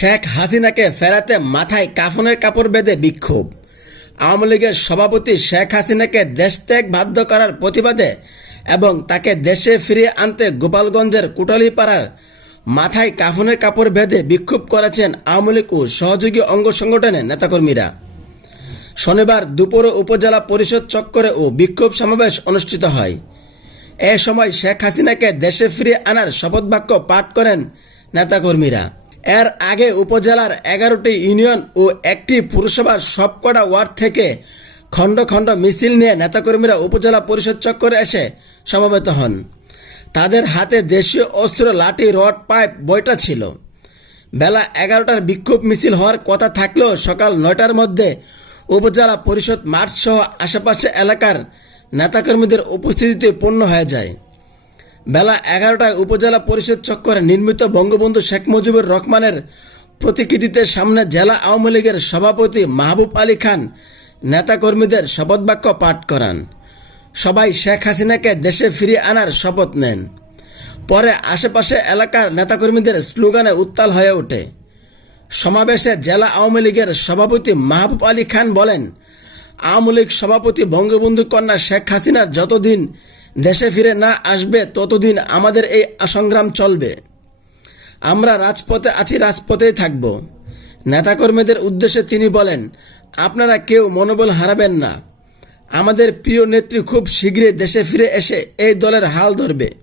শেখ হাসিনাকে ফেরাতে মাথায় কাফনের কাপড় বেঁধে বিক্ষোভ। আওয়ামী লীগের সভাপতি শেখ হাসিনাকে দেশ ত্যাগ বাধ্য করার প্রতিবাদে এবং তাকে দেশে ফিরিয়ে আনতে গোপালগঞ্জের কুটালীপাড়ার মাথায় কাফনের কাপড় বেঁধে বিক্ষোভ করেছেন আওয়ামী লীগ ও সহযোগী অঙ্গ সংগঠনের নেতাকর্মীরা। শনিবার দুপুরে উপজেলা পরিষদ চক্করে ও বিক্ষোভ সমাবেশ অনুষ্ঠিত হয়। এ সময় শেখ হাসিনাকে দেশে ফিরিয়ে আনার শপথ বাক্য পাঠ করেন নেতাকর্মীরা। এর আগে উপজেলার এগারোটি ইউনিয়ন ও একটি পুরসভার সবকটা ওয়ার্ড থেকে খণ্ড খণ্ড মিছিল নিয়ে নেতাকর্মীরা উপজেলা পরিষদ চক্করে এসে সমবেত হন। তাদের হাতে দেশীয় অস্ত্র, লাঠি, রড, পাইপ, বইটা ছিল। বেলা এগারোটার বিক্ষোভ মিছিল হওয়ার কথা থাকলেও সকাল নয়টার মধ্যে উপজেলা পরিষদ মাঠ সহ আশেপাশে এলাকার নেতাকর্মীদের উপস্থিতিতে পূর্ণ হয়ে যায়। বেলা এগারোটায় উপজেলা পরিষদ চক্করে নির্মিত বঙ্গবন্ধু শেখ মুজিবুর রহমানের প্রতিকৃতিতে সামনে জেলা আওয়ামী লীগের সভাপতি মাহবুব আলী খান নেতাকর্মীদের শপথবাক্য পাঠ করান। সবাই শেখ হাসিনাকে দেশে ফিরিয়ে আনার শপথ নেন। পরে আশেপাশে এলাকার নেতাকর্মীদের স্লোগানে উত্তাল হয়ে ওঠে। সমাবেশে জেলা আওয়ামী লীগের সভাপতি মাহবুব আলী খান বলেন, আওয়ামী লীগ সভাপতি বঙ্গবন্ধু কন্যা শেখ হাসিনা যতদিন দেশে ফিরে না আসবে ততদিন আমাদের এই সংগ্রাম চলবে। আমরা রাজপথে আছি, রাজপথেই থাকব। নেতাকর্মীদের উদ্দেশ্যে তিনি বলেন, আপনারা কেউ মনোবল হারাবেন না। আমাদের প্রিয় নেত্রী খুব শীঘ্রই দেশে ফিরে এসে এই দলের হাল ধরবে।